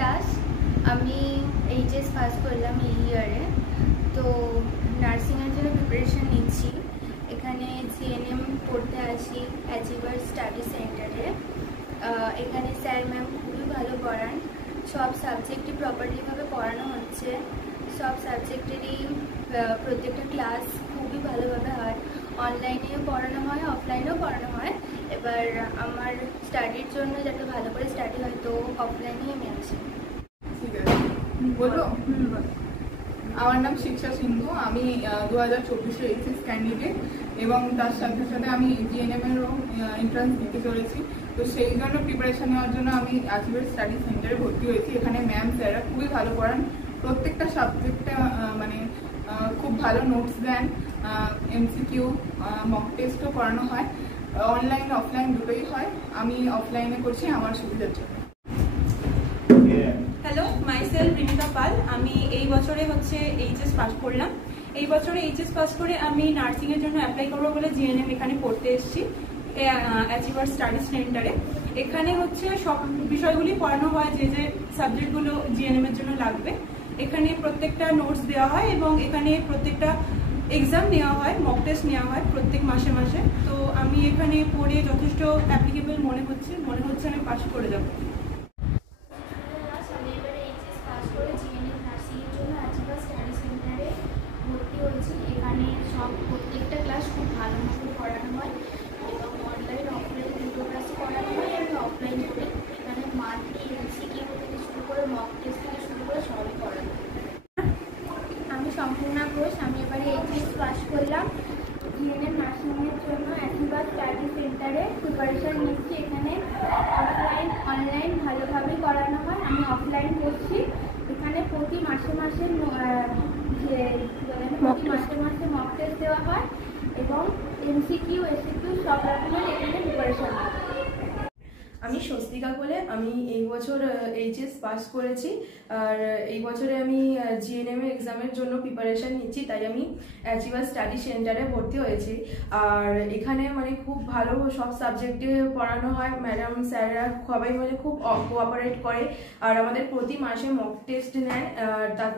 দাস। আমি HS pass করলাম এই ইয়ারে। তো নার্সিংয়ের জন্য প্রিপারেশন নিচ্ছি। এখানে জিএনএম পড়তে আসি অ্যাচিভার স্টাডি সেন্টারে। এখানে স্যার ম্যাম খুবই ভালো পড়ান, সব সাবজেক্টই প্রপারলিভাবে পড়ানো হচ্ছে। সব সাবজেক্টেরই প্রত্যেকটা ক্লাস খুবই ভালোভাবে হয়। অনলাইনেও পড়ানো হয়, অফলাইনেও পড়ানো হয়। এবার আমার স্টাডির জন্য যাতে ভালো করে স্টাডি হয়, তো অফলাইনেই আমি আছি। ঠিক আছে, বলবো? আমার নাম শিক্ষা সিংহ। আমি 2024 এইচএস ক্যান্ডিডেট এবং তার সাথে সাথে আমি জিএনএম এরও এন্ট্রান্স দিতে চলেছি। তো সেই জন্য প্রিপারেশন নেওয়ার জন্য আমি অ্যাচিভার স্টাডি সেন্টারে ভর্তি হয়েছি। এখানে ম্যাম স্যাররা খুবই ভালো পড়ান, প্রত্যেকটা সাবজেক্টে খুব ভালো নোটস দেন, এমসিকিউ মক টেস্টও করানো হয়। অনলাইন অফলাইন দুটোই হয়। আমি অফলাইনে করছি আমার সুবিধার জন্য। হ্যালো, মাইসেলফ রিমিতা পাল। আমি এই বছরে এইচএস পাস করলাম। এই বছরে এইচএস পাস করে আমি নার্সিংয়ের জন্য অ্যাপ্লাই করবো বলে জিএনএম এখানে পড়তে এসেছি অ্যাচিভার স্টাডি সেন্টারে। এখানে সব বিষয়গুলি পড়ানো হয়, যে যে সাবজেক্টগুলো জিএনএম এর জন্য লাগবে। এখানে প্রত্যেকটা নোটস দেওয়া হয় এবং এখানে প্রত্যেকটা এক্সাম নেওয়া হয়, মক টেস্ট নেওয়া হয় প্রত্যেক মাসে মাসে। তো আমি এখানে পড়ে যথেষ্ট অ্যাপ্লিকেবল মনে হচ্ছে আমি পাস করে যাবো। এখানে সব প্রত্যেকটা ক্লাস খুব ভালো মতো পড়ানো হয় এবং অনলাইন অফলাইন দুটো ক্লাস করানো হয়। আমি অফলাইন করি। এখানে মান্থলি এমসিকিউ থেকে শুরু করে মক টেস্ট থেকে শুরু করে সবই করানো হয়। আমি সম্পূর্ণা ঘোষ। আমি এবারে এইচএস পাস করলাম। জিএনএম নার্সিংয়ের জন্য অ্যাচিভার স্টাডি সেন্টারে প্রিপারেশন নিচ্ছি। এখানে অফলাইন অনলাইন ভালোভাবেই করানো হয়। আমি অফলাইন করছি। এখানে প্রতি মাসে মাসে মক টেস্ট দেওয়া হয় এবং এমসিকিউ এসিকিউ সব রকমের এখানে প্রিপারেশন হয়। আমি স্বস্তিকা বলে। আমি এই বছর এইচএস পাস করেছি, আর এই বছরে আমি জিএনএম এক্সামের জন্য প্রিপারেশান নিচ্ছি, তাই আমি অ্যাচিভার স্টাডি সেন্টারে ভর্তি হয়েছি। আর এখানে খুব ভালো সব সাবজেক্টে পড়ানো হয়। ম্যাডাম স্যাররা সবাই খুব কোঅপারেট করে, আর আমাদের প্রতি মাসে মক টেস্ট নেন।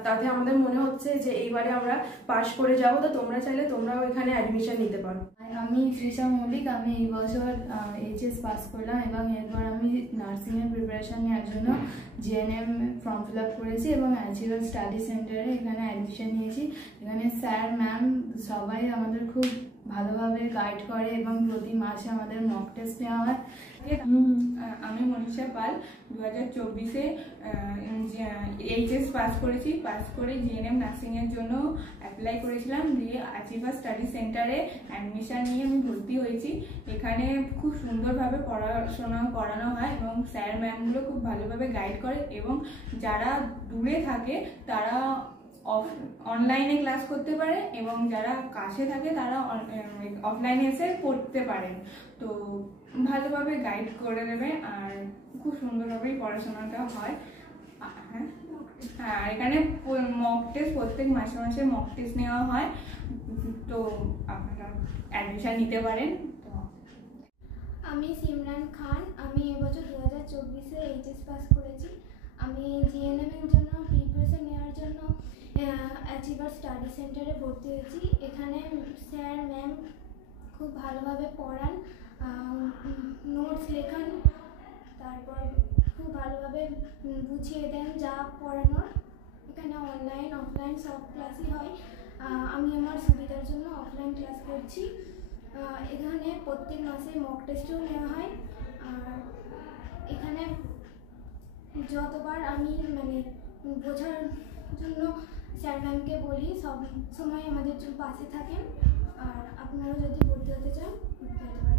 তাতে আমাদের মনে হচ্ছে যে এইবারে আমরা পাস করে যাব। তো তোমরা চাইলে তোমরাও এখানে অ্যাডমিশন নিতে পারো। আমি শ্রীষা মৌলিক। আমি এই বছর এইচএস পাস করলাম এবং এরপর আমি নার্সিংয়ের প্রিপারেশন নেওয়ার জন্য জিএনএম ফর্ম ফিল আপ করেছি এবং অ্যাচিভার স্টাডি সেন্টারে এখানে অ্যাডমিশন নিয়েছি। এখানে স্যার ম্যাম সবাই আমাদের খুব ভালোভাবে গাইড করে এবং প্রতি মাসে আমাদের মক টেস্ট নেওয়া হয়। আমি মনীষা পাল। 2024-এ এইচএস পাস করেছি। পাস করে জিএনএম নার্সিংয়ের জন্য অ্যাপ্লাই করেছিলাম, দিয়ে অ্যাচিভার স্টাডি সেন্টারে অ্যাডমিশন নিয়ে আমি ভর্তি হয়েছি। এখানে খুব সুন্দরভাবে পড়াশোনা করানো হয় এবং স্যার ম্যামগুলো খুব ভালোভাবে গাইড করে এবং যারা দূরে থাকে তারা অনলাইনে ক্লাস করতে পারে এবং যারা কাছে থাকে তারা অফলাইনে এসে পড়তে পারেন। তো ভালোভাবে গাইড করে দেবে আর খুব সুন্দরভাবেই পড়াশোনাটা হয়। হ্যাঁ, এখানে মক টেস্ট প্রত্যেক মাসে মাসে মক টেস্ট নেওয়া হয়। তো আপনারা অ্যাডমিশন নিতে পারেন। আমি সিমরান খান। আমি এবছর 2024-এ এইচএস পাস করেছি। আমি জিএনএম এর জন্য প্রিপারেশন নেওয়ার জন্য অ্যাচিভার স্টাডি সেন্টারে ভর্তি হয়েছি। এখানে স্যার ম্যাম খুব ভালোভাবে পড়ান, নোটস লেখান, তারপর খুব ভালোভাবে বুঝিয়ে দেন যা পড়ানোর। এখানে অনলাইন অফলাইন সব ক্লাসই হয়। আমি আমার সুবিধার জন্য অফলাইন ক্লাস করছি। এখানে প্রত্যেক মাসে মক টেস্টও নেওয়া হয়। আর এখানে যতবার আমি বোঝার জন্য স্যার ম্যামকে বলি, সব সময় আমাদের পাশে থাকেন। আর আপনারাও যদি ভর্তি হতে চান ভর্তি হতে পারেন।